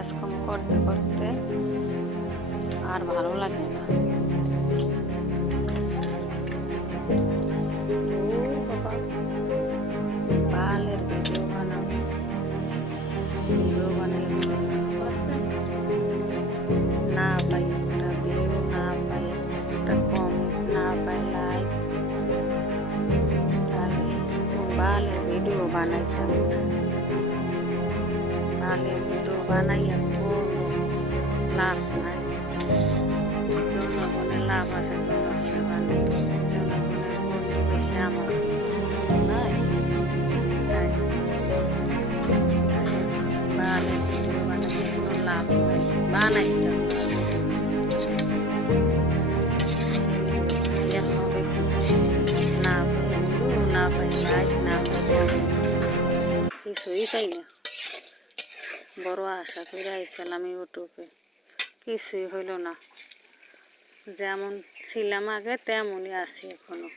কাজকর্ম করতে করতে আর ভালো লাগে না। বাবা বালের ভিডিও বানাবো, ভিডিও বানালে না পাই একটা ভিউ, না পাই একটা কমেন্ট, না পাই লাইক, তাহলে বালের ভিডিও বানাইতাম না। বালের ভিডিও বানাইয়া কোনো লাভ নাই। জনগণের লাভ আছে, জনগণের বানাই, জনগণের বন্ধু বেশি আমার নাই। বালের ভিডিও বানাইলে কোনো লাভ নাই, বানাইতাম না। না পাই লাইক, না পাই কিছুই পাই না। বড় আশা করে আইছিলাম ইউটিউবে, কিছুই হইল না। যেমন ছিলাম আগে তেমনই আছি এখনো।